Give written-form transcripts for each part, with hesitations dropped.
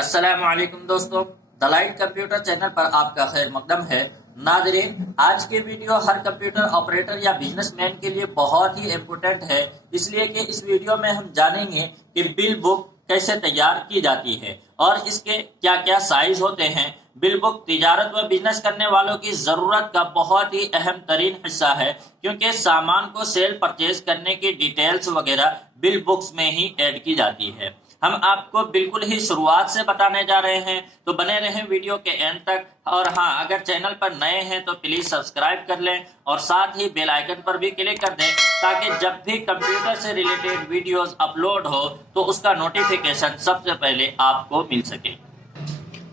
अस्सलामुअलैकुम दोस्तों, the light computer channel पर आपका खैर मकदम है। नाज़रीन, आज की वीडियो हर कंप्यूटर ऑपरेटर या बिजनेसमैन के लिए बहुत ही इम्पोर्टेंट है, इसलिए कि इस वीडियो में हम जानेंगे कि बिल बुक कैसे तैयार की जाती है और इसके क्या क्या साइज होते हैं। बिल बुक तिजारत व बिजनेस करने वालों की जरूरत का बहुत ही अहम तरीन हिस्सा है, क्योंकि सामान को सेल परचेज करने की डिटेल्स वगैरह बिल बुक्स में ही ऐड की जाती है। हम आपको बिल्कुल ही शुरुआत से बताने जा रहे हैं, तो बने रहें वीडियो के एंड तक। और हाँ, अगर चैनल पर नए हैं तो प्लीज सब्सक्राइब कर लें और साथ ही बेल आइकन पर भी क्लिक कर दें, ताकि जब भी कंप्यूटर से रिलेटेड वीडियोस अपलोड हो तो उसका नोटिफिकेशन सबसे पहले आपको मिल सके।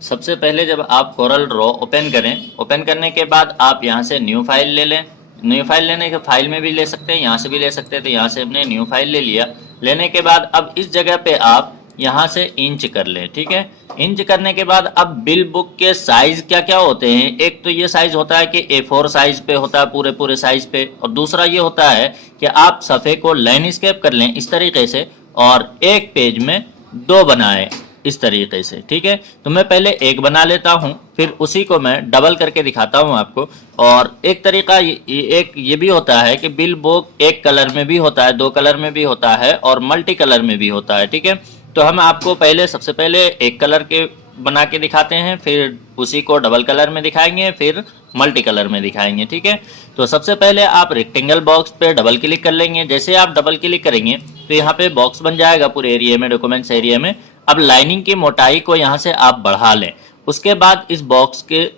सबसे पहले जब आप कोरल ड्रॉ ओपन करें, ओपन करने के बाद आप यहाँ से न्यू फाइल ले लें। न्यू फाइल लेने के फाइल में भी ले सकते हैं, यहाँ से भी ले सकते हैं। तो यहाँ से हमने न्यू फाइल ले लिया। लेने के बाद अब इस जगह पे आप यहाँ से इंच कर लें, ठीक है। इंच करने के बाद अब बिल बुक के साइज क्या क्या होते हैं। एक तो ये साइज होता है कि A4 साइज पे होता है, पूरे पूरे साइज पे। और दूसरा ये होता है कि आप सफ़े को लैंडस्केप कर लें इस तरीके से, और एक पेज में 2 बनाएं इस तरीके से, ठीक है। तो मैं पहले एक बना लेता हूं, फिर उसी को मैं डबल करके दिखाता हूं आपको। और एक तरीका एक ये भी होता है कि बिल बुक एक कलर में भी होता है, 2 कलर में भी होता है और मल्टी कलर में भी होता है, ठीक है। तो हम आपको सबसे पहले एक कलर के बना के दिखाते हैं, फिर उसी को डबल कलर में दिखाएंगे, फिर मल्टी कलर में दिखाएंगे, ठीक है। तो सबसे पहले आप रेक्टेंगल बॉक्स पे डबल क्लिक कर लेंगे। जैसे आप डबल क्लिक करेंगे तो यहाँ पे बॉक्स बन जाएगा पूरे एरिया में, डॉक्यूमेंट्स एरिया में। अब लाइनिंग की मोटाई को यहाँ से आप बढ़ा लें। उसके बाद इस बॉक्स के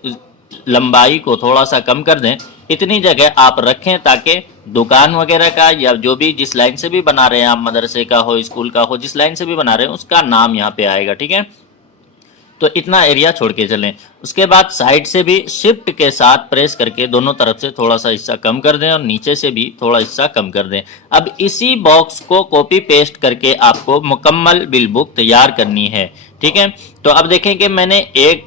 लंबाई को थोड़ा सा कम कर दें। इतनी जगह आप रखें ताकि दुकान वगैरह का या जो भी जिस लाइन से भी बना रहे हैं आप, मदरसे का हो, स्कूल का हो, जिस लाइन से भी बना रहे हैं उसका नाम यहाँ पे आएगा, ठीक है। तो इतना एरिया छोड़ के चलें। उसके बाद साइड से भी शिफ्ट के साथ प्रेस करके दोनों तरफ से थोड़ा सा हिस्सा कम कर दें और नीचे से भी थोड़ा हिस्सा कम कर दें। अब इसी बॉक्स को कॉपी पेस्ट करके आपको मुकम्मल बिल बुक तैयार करनी है, ठीक है। तो अब देखें कि मैंने एक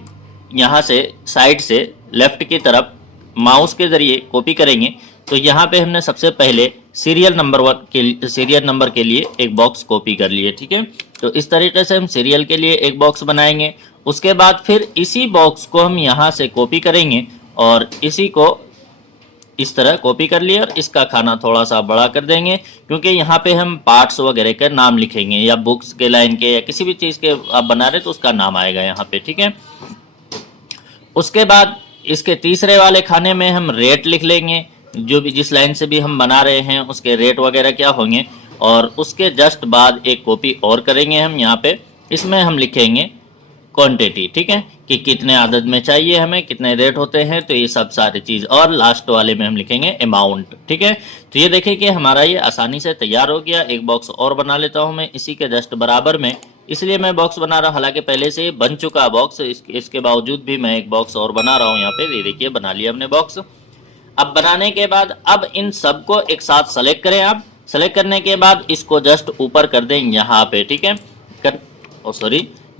यहाँ से साइड से लेफ्ट की तरफ माउस के जरिए कॉपी करेंगे तो यहाँ पे हमने सबसे पहले सीरियल नंबर के लिए एक बॉक्स कॉपी कर लिए, ठीक है। तो इस तरीके से हम सीरियल के लिए एक बॉक्स बनाएंगे। उसके बाद फिर इसी बॉक्स को हम यहाँ से कॉपी करेंगे और इसी को इस तरह कॉपी कर लिया और इसका खाना थोड़ा सा बड़ा कर देंगे, क्योंकि यहाँ पे हम पार्ट्स वगैरह के नाम लिखेंगे या बुक्स के लाइन के या किसी भी चीज़ के आप बना रहे तो उसका नाम आएगा यहाँ पे, ठीक है। उसके बाद इसके तीसरे वाले खाने में हम रेट लिख लेंगे, जो भी जिस लाइन से भी हम बना रहे हैं उसके रेट वगैरह क्या होंगे। और उसके जस्ट बाद एक कॉपी और करेंगे हम यहाँ पे, इसमें हम लिखेंगे क्वांटिटी, ठीक है, कि कितने आदद में चाहिए हमें, कितने रेट होते हैं, तो ये सब सारी चीज़। और लास्ट वाले में हम लिखेंगे अमाउंट, ठीक है। तो ये देखिए कि हमारा ये आसानी से तैयार हो गया। एक बॉक्स और बना लेता हूँ मैं इसी के जस्ट बराबर में, इसलिए मैं बॉक्स बना रहा हूँ। हालांकि पहले से बन चुका बॉक्स, इसके बावजूद भी मैं एक बॉक्स और बना रहा हूँ यहाँ पे। ये देखिए बना लिया हमने बॉक्स। अब बनाने के बाद अब इन सबको एक साथ सेलेक्ट करें आप। सेलेक्ट करने के बाद इसको जस्ट ऊपर कर दें यहाँ पे, ठीक है।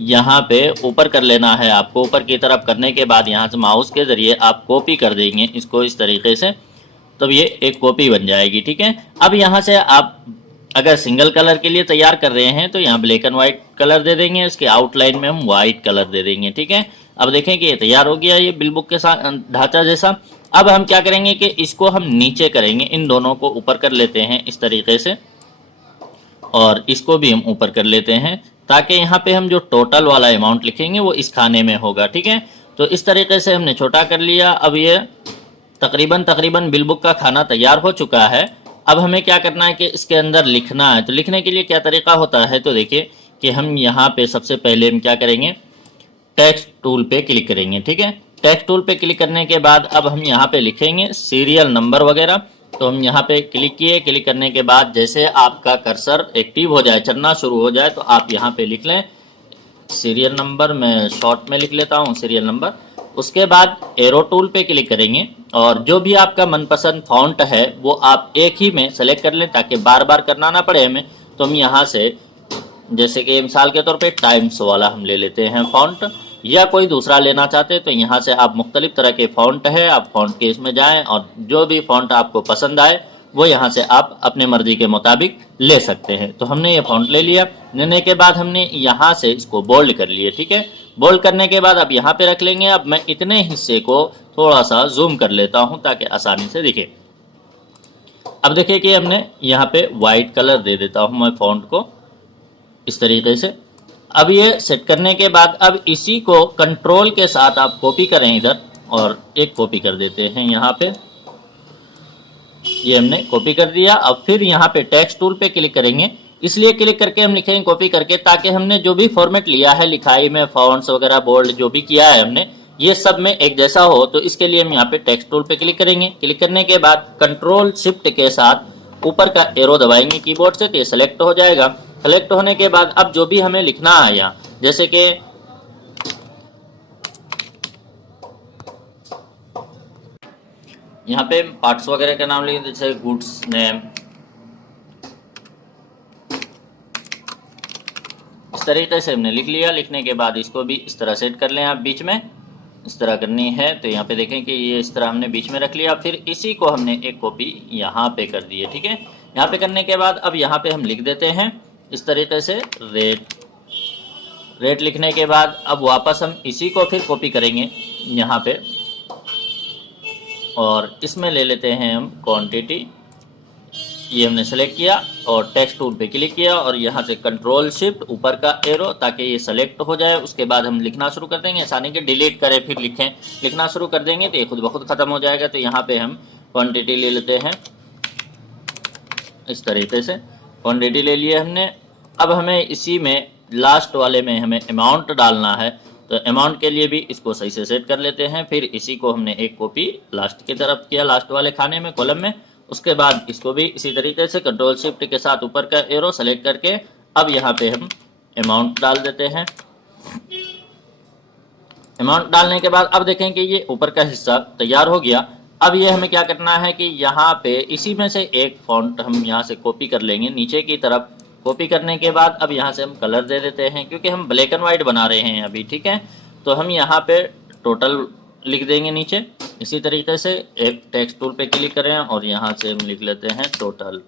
यहाँ पे ऊपर कर लेना है आपको। ऊपर की तरफ करने के बाद यहाँ से माउस के ज़रिए आप कॉपी कर देंगे इसको इस तरीके से, तब ये एक कॉपी बन जाएगी, ठीक है। अब यहाँ से आप अगर सिंगल कलर के लिए तैयार कर रहे हैं तो यहाँ ब्लैक एंड वाइट कलर दे देंगे, इसके आउटलाइन में हम वाइट कलर दे देंगे, ठीक है। अब देखें कि ये तैयार हो गया, ये बिल बुक के साथ ढांचा जैसा। अब हम क्या करेंगे कि इसको हम नीचे करेंगे, इन दोनों को ऊपर कर लेते हैं इस तरीके से, और इसको भी हम ऊपर कर लेते हैं, ताकि यहाँ पे हम जो टोटल वाला अमाउंट लिखेंगे वो इस खाने में होगा, ठीक है। तो इस तरीके से हमने छोटा कर लिया। अब ये तकरीबन बिल बुक का खाना तैयार हो चुका है। अब हमें क्या करना है कि इसके अंदर लिखना है। तो लिखने के लिए क्या तरीका होता है, तो देखिए कि हम यहाँ पे सबसे पहले हम क्या करेंगे, टेक्स्ट टूल पे क्लिक करेंगे, ठीक है। टेक्स्ट टूल पे क्लिक करने के बाद अब हम यहाँ पे लिखेंगे सीरियल नंबर वगैरह। तो हम यहाँ पे क्लिक किए। क्लिक करने के बाद जैसे आपका कर्सर एक्टिव हो जाए, चलना शुरू हो जाए, तो आप यहाँ पे लिख लें सीरियल नंबर। मैं शॉर्ट में लिख लेता हूँ सीरियल नंबर। उसके बाद एरो टूल पे क्लिक करेंगे और जो भी आपका मनपसंद फॉन्ट है वो आप एक ही में सेलेक्ट कर लें, ताकि बार बार करना ना पड़े हमें। तो हम यहाँ से जैसे कि मिसाल के तौर पे टाइम्स वाला हम ले लेते हैं फॉन्ट, या कोई दूसरा लेना चाहते हैं तो यहाँ से आप मुख्तलिफ तरह के फॉन्ट है, आप फॉन्ट के इसमें जाएं और जो भी फॉन्ट आपको पसंद आए वो यहाँ से आप अपने मर्जी के मुताबिक ले सकते हैं। तो हमने ये फॉन्ट ले लिया, लेने के बाद हमने यहाँ से इसको बोल्ड कर लिए। ठीक है, बोल्ड करने के बाद अब यहाँ पे रख लेंगे। अब मैं इतने हिस्से को थोड़ा सा जूम कर लेता हूँ ताकि आसानी से दिखे। अब देखिए कि हमने यहाँ पे वाइट कलर दे देता हूँ मैं फॉन्ट को इस तरीके से। अब ये सेट करने के बाद अब इसी को कंट्रोल के साथ आप कॉपी करें इधर, और एक कॉपी कर देते हैं यहाँ पे। ये हमने कॉपी कर दिया। अब फिर यहाँ पे टेक्स्ट टूल पे क्लिक करेंगे। इसलिए क्लिक करके हम लिखेंगे कॉपी करके, ताकि हमने जो भी फॉर्मेट लिया है लिखाई में, फॉन्ट्स वगैरह, बोल्ड जो भी किया है हमने, ये सब में एक जैसा हो। तो इसके लिए हम यहाँ पे टेक्स्ट टूल पे क्लिक करेंगे। क्लिक करने के बाद कंट्रोल शिफ्ट के साथ ऊपर का एरो दबाएंगे कीबोर्ड से, तो ये सेलेक्ट हो जाएगा। सेलेक्ट होने के बाद अब जो भी हमें लिखना है यहाँ, जैसे कि यहाँ पे पार्ट्स वगैरह का नाम लिखेंगे, जैसे गुड्स नेम, इस तरीके से हमने लिख लिया। लिखने के बाद इसको भी इस तरह सेट कर लें आप, बीच में इस तरह करनी है। तो यहाँ पे देखें कि ये इस तरह हमने बीच में रख लिया। फिर इसी को हमने एक कॉपी यहाँ पे कर दी है। ठीक है, यहाँ पे करने के बाद अब यहाँ पे हम लिख देते हैं इस तरीके से रेट लिखने के बाद अब वापस हम इसी को फिर कॉपी करेंगे यहाँ पे, और इसमें ले लेते हैं हम क्वांटिटी। ये हमने सेलेक्ट किया और टेक्स्ट टूल पे क्लिक किया और यहाँ से कंट्रोल शिफ्ट ऊपर का एरो, ताकि ये सेलेक्ट हो जाए। उसके बाद हम लिखना शुरू कर देंगे। आसानी के डिलीट करें फिर लिखें, लिखना शुरू कर देंगे तो ये खुद ब खुद ख़त्म हो जाएगा। तो यहाँ पे हम क्वांटिटी ले लेते हैं इस तरीके से। क्वांटिटी ले लिए हमने। अब हमें इसी में लास्ट वाले में हमें अमाउंट डालना है, तो अमाउंट के लिए भी इसको सही से सेट कर लेते हैं। फिर इसी को हमने एक कॉपी लास्ट की तरफ किया, लास्ट वाले खाने में, कॉलम में। उसके बाद इसको भी इसी तरीके से कंट्रोल शिफ्ट के साथ ऊपर का एरो सेलेक्ट करके अब यहाँ पे हम अमाउंट डाल देते हैं। अमाउंट डालने के बाद अब देखें कि ये ऊपर का हिस्सा तैयार हो गया। अब ये हमें क्या करना है कि यहाँ पे इसी में से एक फॉन्ट हम यहाँ से कॉपी कर लेंगे नीचे की तरफ। कॉपी करने के बाद अब यहाँ से हम कलर दे देते हैं, क्योंकि हम ब्लैक एंड वाइट बना रहे हैं अभी। ठीक है, तो हम यहाँ पे टोटल लिख देंगे नीचे। इसी तरीके से एक टेक्स्ट टूल पे क्लिक करें और यहाँ से हम लिख लेते हैं टोटल।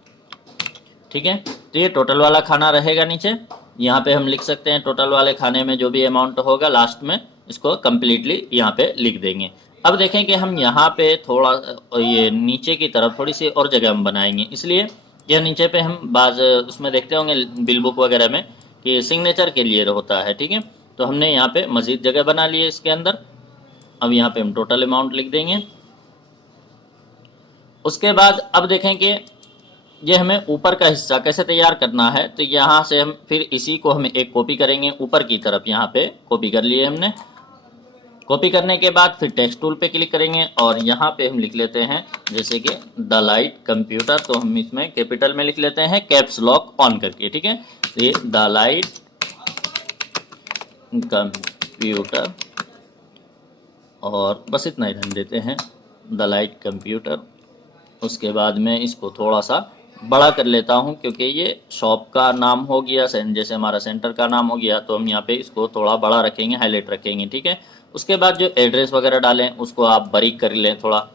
ठीक है, तो ये टोटल वाला खाना रहेगा नीचे। यहाँ पे हम लिख सकते हैं टोटल वाले खाने में जो भी अमाउंट होगा लास्ट में, इसको कम्प्लीटली यहाँ पे लिख देंगे। अब देखें कि हम यहाँ पे थोड़ा ये नीचे की तरफ थोड़ी सी और जगह हम बनाएंगे। इसलिए यह नीचे पे हम बाज उसमें देखते होंगे बिल बुक वगैरह में कि सिग्नेचर के लिए होता है। ठीक है, तो हमने यहाँ पे मज़ीद जगह बना ली है इसके अंदर। अब यहाँ पे हम टोटल अमाउंट लिख देंगे। उसके बाद अब देखें कि ये हमें ऊपर का हिस्सा कैसे तैयार करना है। तो यहाँ से हम फिर इसी को हम एक कॉपी करेंगे ऊपर की तरफ। यहाँ पे कॉपी कर लिए हमने। कॉपी करने के बाद फिर टेक्स्ट टूल पे क्लिक करेंगे और यहाँ पे हम लिख लेते हैं जैसे कि द लाइट कंप्यूटर। तो हम इसमें कैपिटल में लिख लेते हैं कैप्स लॉक ऑन करके। ठीक है, ये द लाइट कंप्यूटर, और बस इतना ही रन देते हैं द लाइट कंप्यूटर। उसके बाद मैं इसको थोड़ा सा बड़ा कर लेता हूँ, क्योंकि ये शॉप का नाम हो गया, जैसे हमारा सेंटर का नाम हो गया, तो हम यहाँ पे इसको थोड़ा बड़ा रखेंगे, हाईलाइट रखेंगे। ठीक है, उसके बाद जो एड्रेस वगैरह डालें उसको आप बारीक कर लें, थोड़ा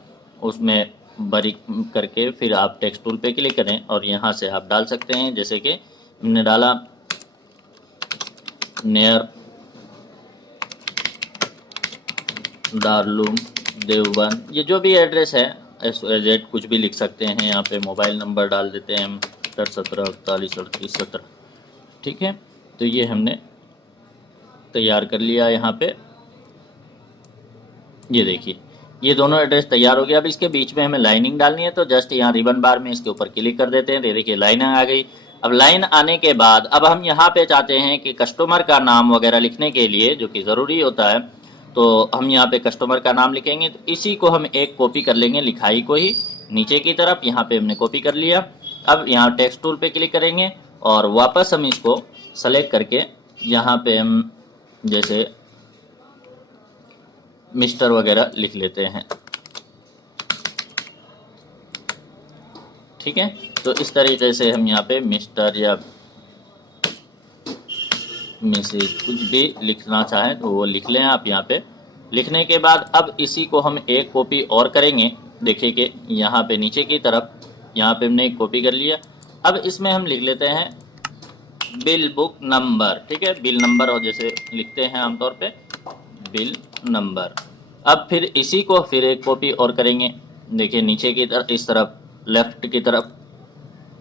उसमें बारीक करके फिर आप टेक्स्ट टूल पे क्लिक करें और यहाँ से आप डाल सकते हैं। जैसे कि हमने डाला नियर दारुल देवबंद, ये जो भी एड्रेस है SZ कुछ भी लिख सकते हैं। यहाँ पे मोबाइल नंबर डाल देते हैं हम 17 ठीक है, तो ये हमने तैयार कर लिया यहाँ पे। ये देखिए ये दोनों एड्रेस तैयार हो गया। अब इसके बीच में हमें लाइनिंग डालनी है, तो जस्ट यहाँ रिबन बार में इसके ऊपर क्लिक कर देते हैं। देखिए लाइन आ गई। अब लाइन आने के बाद अब हम यहाँ पे चाहते हैं कि कस्टमर का नाम वगैरह लिखने के लिए, जो कि ज़रूरी होता है, तो हम यहाँ पे कस्टमर का नाम लिखेंगे। तो इसी को हम एक कॉपी कर लेंगे, लिखाई को ही नीचे की तरफ। यहाँ पे हमने कॉपी कर लिया। अब यहाँ टेक्स्ट टूल पे क्लिक करेंगे और वापस हम इसको सेलेक्ट करके यहाँ पे हम जैसे मिस्टर वगैरह लिख लेते हैं। ठीक है, तो इस तरीके से हम यहाँ पे मिस्टर या मिसेज कुछ भी लिखना चाहें तो वो लिख लें आप यहाँ पे। लिखने के बाद अब इसी को हम एक कॉपी और करेंगे। देखिए कि यहाँ पे नीचे की तरफ यहाँ पे हमने एक कॉपी कर लिया। अब इसमें हम लिख लेते हैं बिल बुक नंबर, ठीक है, बिल नंबर, और जैसे लिखते हैं आमतौर पे बिल नंबर। अब फिर इसी को फिर एक कॉपी और करेंगे, देखिए नीचे की तरफ, इस तरफ लेफ्ट की तरफ,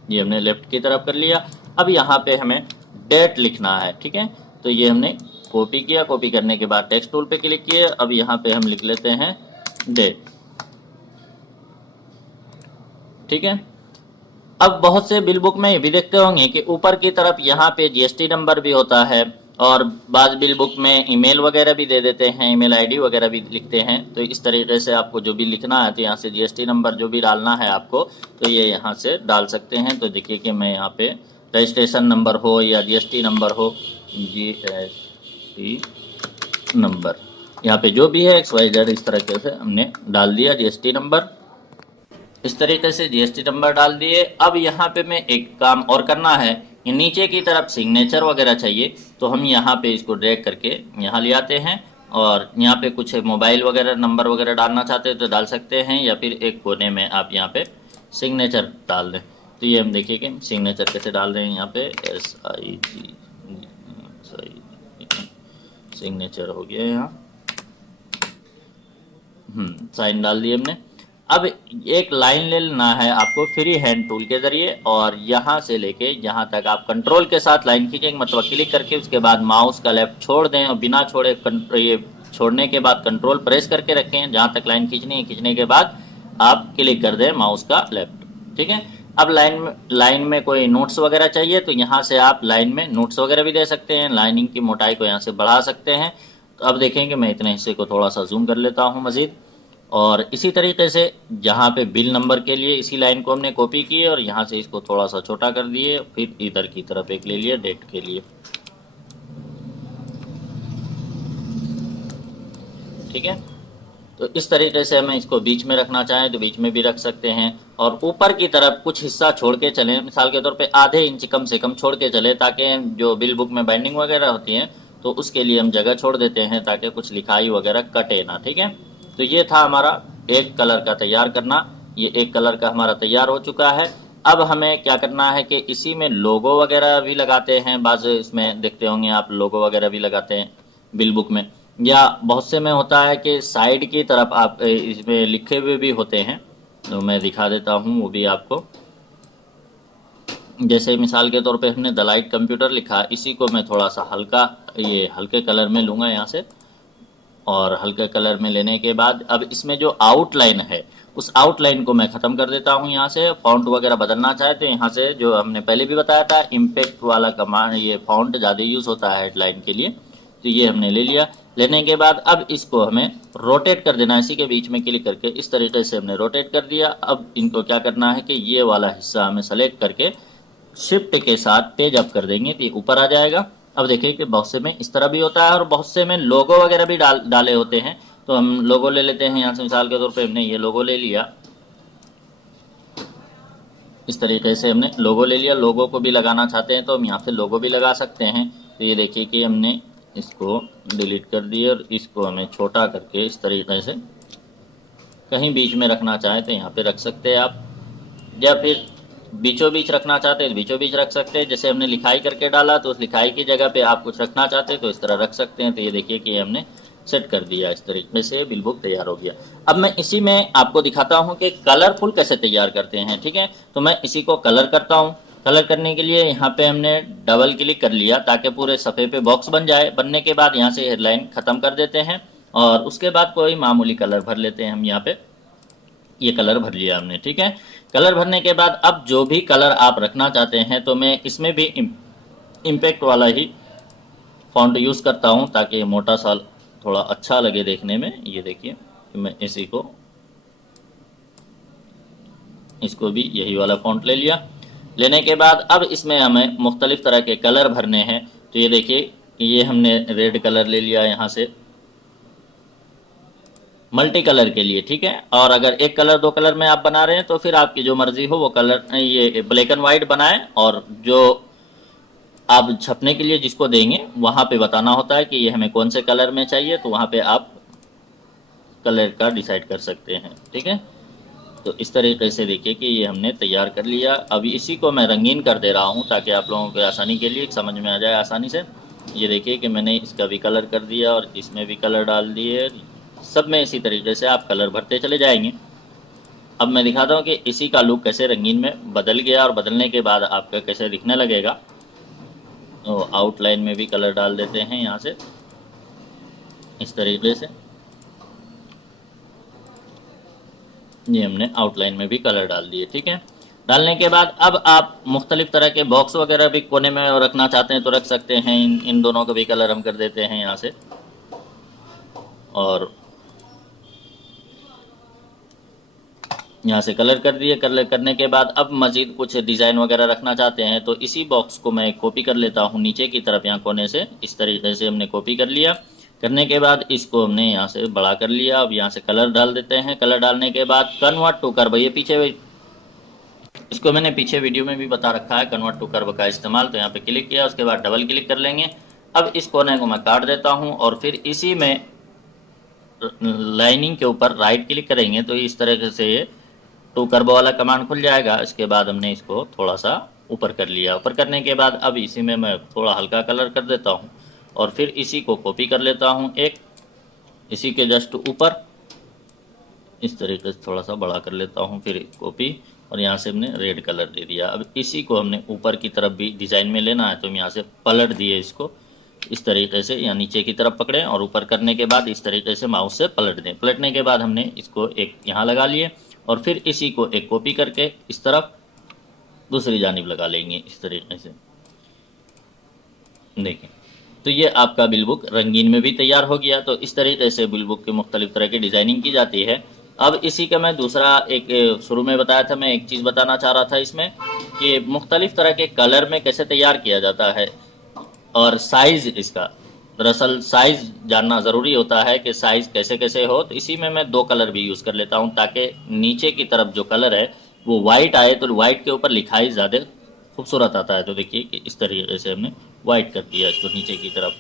ये हमने लेफ्ट की तरफ कर लिया। अब यहाँ पे हमें डेट लिखना है, ठीक है, तो ये हमने कॉपी किया। कॉपी करने के बाद टेक्स्ट टूल पे क्लिक किए। अब यहाँ पे हम लिख लेते हैं डेट, ठीक है। अब बहुत से बिल बुक में ये भी देखते होंगे कि ऊपर की तरफ यहाँ पे जीएसटी नंबर भी होता है, और बाद बिल बुक में ईमेल वगैरह भी दे देते हैं, ईमेल आईडी वगैरह भी लिखते हैं। तो इस तरीके से आपको जो भी लिखना है तो यहाँ से जीएसटी नंबर जो भी डालना है आपको, तो ये यहाँ से डाल सकते हैं। तो देखिए कि मैं यहाँ पे रजिस्ट्रेशन नंबर हो या जीएसटी नंबर हो, जीएसटी नंबर, यहाँ पे जो भी है XYZ, इस तरीके से हमने डाल दिया जीएसटी नंबर। इस तरीके से जीएसटी नंबर डाल दिए। अब यहाँ पे मैं एक काम और करना है, कि नीचे की तरफ सिग्नेचर वगैरह चाहिए, तो हम यहाँ पे इसको ड्रैग करके यहाँ ले आते हैं, और यहाँ पे कुछ मोबाइल वगैरह नंबर वगैरह डालना चाहते हैं तो डाल सकते हैं, या फिर एक कोने में आप यहाँ पे सिग्नेचर डाल दें। तो ये हम देखिए कि सिग्नेचर कैसे डाल रहे हैं, यहाँ पे SIG सिग्नेचर हो गया यहाँ, साइन डाल दिए हमने। अब एक लाइन ले लेना है आपको फ्री हैंड टूल के जरिए, और यहाँ से लेके यहाँ तक आप कंट्रोल के साथ लाइन खींचेंगे, मतलब क्लिक करके उसके बाद माउस का लेफ्ट छोड़ दें, और बिना छोड़े ये छोड़ने के बाद कंट्रोल प्रेस करके रखें जहाँ तक लाइन खींचनी है। खींचने के बाद आप क्लिक कर दें माउस का लेफ्ट, ठीक है। अब लाइन में कोई नोट्स वगैरह चाहिए तो यहाँ से आप लाइन में नोट्स वगैरह भी दे सकते हैं। लाइनिंग की मोटाई को यहाँ से बढ़ा सकते हैं। तो अब देखेंगे मैं इतने हिस्से को थोड़ा सा जूम कर लेता हूँ मज़ीद, और इसी तरीके से जहाँ पे बिल नंबर के लिए इसी लाइन को हमने कॉपी की और यहाँ से इसको थोड़ा सा छोटा कर दिए, फिर इधर की तरफ एक ले लिया डेट के लिए, ठीक है। तो इस तरीके से हमें इसको बीच में रखना चाहें तो बीच में भी रख सकते हैं, और ऊपर की तरफ कुछ हिस्सा छोड़ के चलें, मिसाल के तौर पे आधे इंच कम से कम छोड़ के चले, ताकि जो बिल बुक में बाइंडिंग वगैरह होती है तो उसके लिए हम जगह छोड़ देते हैं ताकि कुछ लिखाई वगैरह कटे ना, ठीक है। तो ये था हमारा एक कलर का तैयार करना, ये एक कलर का हमारा तैयार हो चुका है। अब हमें क्या करना है कि इसी में लोगो वगैरह भी लगाते हैं, बाज़ इसमें देखते होंगे आप लोगो वगैरह भी लगाते हैं बिल बुक में, या बहुत से में होता है कि साइड की तरफ आप इसमें लिखे हुए भी होते हैं। तो मैं दिखा देता हूँ वो भी आपको। जैसे मिसाल के तौर पे हमने दलाइट कंप्यूटर लिखा, इसी को मैं थोड़ा सा हल्के कलर में लूँगा यहाँ से, और हल्के कलर में लेने के बाद अब इसमें जो आउटलाइन है उस आउटलाइन को मैं ख़त्म कर देता हूँ। यहाँ से फॉन्ट वगैरह बदलना चाहे तो यहाँ से, जो हमने पहले भी बताया था, इम्पैक्ट वाला कमांड, ये फॉन्ट ज़्यादा यूज़ होता है हेडलाइन के लिए, तो ये हमने ले लिया। लेने के बाद अब इसको हमें रोटेट कर देना है, इसी के बीच में क्लिक करके इस तरीके से हमने रोटेट कर दिया। अब इनको क्या करना है कि ये वाला हिस्सा हमें सेलेक्ट करके शिफ्ट के साथ पेज अप कर देंगे तो ये ऊपर आ जाएगा। अब देखिए कि बहुत से में इस तरह भी होता है और बहुत से में लोगो वगैरह भी डाले होते हैं। तो हम लोगो ले लेते हैं, यहाँ से मिसाल के तौर पे हमने ये लोगो ले लिया, इस तरीके से हमने लोगो ले लिया। लोगो को भी लगाना चाहते हैं तो हम यहाँ से लोगो भी लगा सकते हैं। तो ये देखिए कि हमने इसको डिलीट कर दिया और इसको हमें छोटा करके इस तरीके से कहीं बीच में रखना चाहें तो यहाँ पे रख सकते हैं आप, या फिर बीचों बीच रखना चाहते हैं तो बीचों बीच रख सकते हैं। जैसे हमने लिखाई करके डाला तो उस लिखाई की जगह पे आप कुछ रखना चाहते हैं तो इस तरह रख सकते हैं। तो ये देखिए कि हमने सेट कर दिया, इस तरीके से बिल बुक तैयार हो गया। अब मैं इसी में आपको दिखाता हूँ कि कलरफुल कैसे तैयार करते हैं, ठीक है। तो मैं इसी को कलर करता हूँ। कलर करने के लिए यहाँ पे हमने डबल क्लिक कर लिया ताकि पूरे सफ़े पे बॉक्स बन जाए। बनने के बाद यहाँ से हेडलाइन ख़त्म कर देते हैं और उसके बाद कोई मामूली कलर भर लेते हैं। हम यहाँ पे ये कलर भर लिया हमने, ठीक है। कलर भरने के बाद अब जो भी कलर आप रखना चाहते हैं तो मैं इसमें भी इम्पैक्ट वाला ही फॉन्ट यूज़ करता हूँ ताकि मोटा सा थोड़ा अच्छा लगे देखने में। ये देखिए मैं इसी को, इसको भी यही वाला फॉन्ट ले लिया। लेने के बाद अब इसमें हमें मुख्तलिफ तरह के कलर भरने हैं। तो ये देखिए ये हमने रेड कलर ले लिया यहाँ से मल्टी कलर के लिए, ठीक है। और अगर एक कलर दो कलर में आप बना रहे हैं तो फिर आपकी जो मर्जी हो वो कलर, ये ब्लैक एंड वाइट बनाएं और जो आप छपने के लिए जिसको देंगे वहाँ पे बताना होता है कि ये हमें कौन से कलर में चाहिए, तो वहाँ पे आप कलर का डिसाइड कर सकते हैं, ठीक है। तो इस तरीके से देखिए कि ये हमने तैयार कर लिया। अभी इसी को मैं रंगीन कर दे रहा हूँ ताकि आप लोगों को आसानी के लिए समझ में आ जाए आसानी से। ये देखिए कि मैंने इसका भी कलर कर दिया और इसमें भी कलर डाल दिए। सब में इसी तरीके से आप कलर भरते चले जाएंगे। अब मैं दिखाता हूँ कि इसी का लुक कैसे रंगीन में बदल गया और बदलने के बाद आपका कैसे दिखने लगेगा। तो आउटलाइन में भी कलर डाल देते हैं यहाँ से इस तरीके से। ये हमने आउटलाइन में भी कलर डाल दिए, ठीक है। डालने के बाद अब आप मुख्तलिफ तरह के बॉक्स वगैरह भी कोने में रखना चाहते हैं तो रख सकते हैं। इन दोनों का भी कलर हम कर देते हैं यहाँ से। और यहाँ से कलर कर दिए। कलर करने के बाद अब मज़ीद कुछ डिज़ाइन वगैरह रखना चाहते हैं तो इसी बॉक्स को मैं कॉपी कर लेता हूँ नीचे की तरफ, यहाँ कोने से इस तरीके से हमने कॉपी कर लिया। करने के बाद इसको हमने यहाँ से बड़ा कर लिया। अब यहाँ से कलर डाल देते हैं। कलर डालने के बाद कन्वर्ट टू कर्व, ये पीछे इसको मैंने पीछे वीडियो में भी बता रखा है कन्वर्ट टू कर्व का इस्तेमाल। तो यहाँ पे क्लिक किया, उसके बाद डबल क्लिक कर लेंगे। अब इस कोने को मैं काट देता हूँ और फिर इसी में लाइनिंग के ऊपर राइट क्लिक करेंगे तो इस तरह से ये टू कर्व वाला कमांड खुल जाएगा। इसके बाद हमने इसको थोड़ा सा ऊपर कर लिया। ऊपर करने के बाद अब इसी में मैं थोड़ा हल्का कलर कर देता हूँ और फिर इसी को कॉपी कर लेता हूँ एक इसी के जस्ट ऊपर इस तरीके से थोड़ा सा बड़ा कर लेता हूँ, फिर कॉपी और यहाँ से हमने रेड कलर दे दिया। अब इसी को हमने ऊपर की तरफ भी डिज़ाइन में लेना है तो हम यहाँ से पलट दिए इसको इस तरीके से, या नीचे की तरफ पकड़ें और ऊपर करने के बाद इस तरीके से माउस से पलट दें। पलटने के बाद हमने इसको एक यहाँ लगा लिए और फिर इसी को एक कॉपी करके इस तरफ दूसरी जानिब लगा लेंगे इस तरीके से। देखें तो ये आपका बिल बुक रंगीन में भी तैयार हो गया। तो इस तरीके से बिल बुक की मुख्तलिफ तरह की डिज़ाइनिंग की जाती है। अब इसी का मैं दूसरा एक शुरू में बताया था, मैं एक चीज़ बताना चाह रहा था इसमें कि मुख्तलिफ तरह के कलर में कैसे तैयार किया जाता है और साइज़ इसका। दरअसल साइज़ जानना ज़रूरी होता है कि साइज़ कैसे कैसे हो। तो इसी में मैं दो कलर भी यूज़ कर लेता हूँ ताकि नीचे की तरफ जो कलर है वो वाइट आए तो वाइट के ऊपर लिखाई ज़्यादा खूबसूरत आता है। तो देखिए कि इस तरीके से हमने वाइट कर दिया इसको नीचे की तरफ।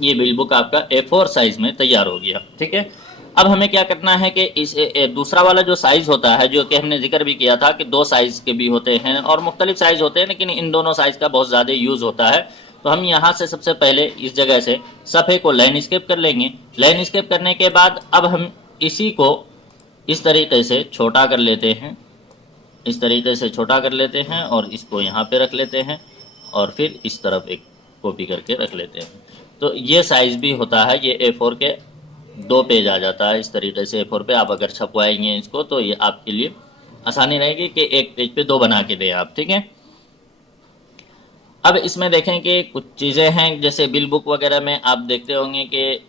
ये बिल बुक आपका A4 साइज़ में तैयार हो गया, ठीक है। अब हमें क्या करना है कि इस दूसरा वाला जो साइज़ होता है, जो कि हमने जिक्र भी किया था कि दो साइज़ के भी होते हैं और मुख्तलिफ साइज़ होते हैं, लेकिन इन दोनों साइज़ का बहुत ज़्यादा यूज़ होता है। तो हम यहाँ से सबसे पहले इस जगह से सफ़े को लाइन स्केप कर लेंगे। लाइन स्केप करने के बाद अब हम इसी को इस तरीके से छोटा कर लेते हैं, इस तरीके से छोटा कर लेते हैं और इसको यहाँ पे रख लेते हैं और फिर इस तरफ एक कॉपी करके रख लेते हैं। तो ये साइज़ भी होता है, ये A4 के 2 पेज आ जाता है इस तरीके से। A4 पे आप अगर छपवाएंगे इसको तो ये आपके लिए आसानी रहेगी कि एक पेज पे 2 बना के दें आप, ठीक है। अब इसमें देखें कि कुछ चीज़ें हैं, जैसे बिल बुक वगैरह में आप देखते होंगे कि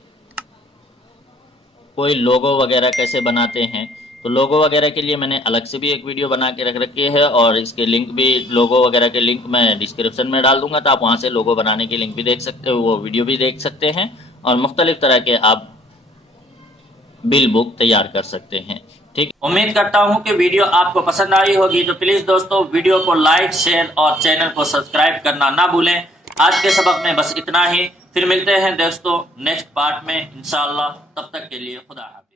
कोई लोगो वगैरह कैसे बनाते हैं। तो लोगो वगैरह के लिए मैंने अलग से भी एक वीडियो बना के रख रखी है और इसके लिंक भी, लोगो वगैरह के लिंक मैं डिस्क्रिप्शन में डाल दूंगा, तो आप वहाँ से लोगो बनाने की लिंक भी देख सकते हो, वो वीडियो भी देख सकते हैं और मुख्तलिफ तरह के आप बिल बुक तैयार कर सकते हैं, ठीक। उम्मीद करता हूं कि वीडियो आपको पसंद आई होगी। तो प्लीज दोस्तों वीडियो को लाइक, शेयर और चैनल को सब्सक्राइब करना ना भूलें। आज के सबक में बस इतना ही। फिर मिलते हैं दोस्तों नेक्स्ट पार्ट में इंशाअल्लाह। तब तक के लिए खुदा हाफ़िज़।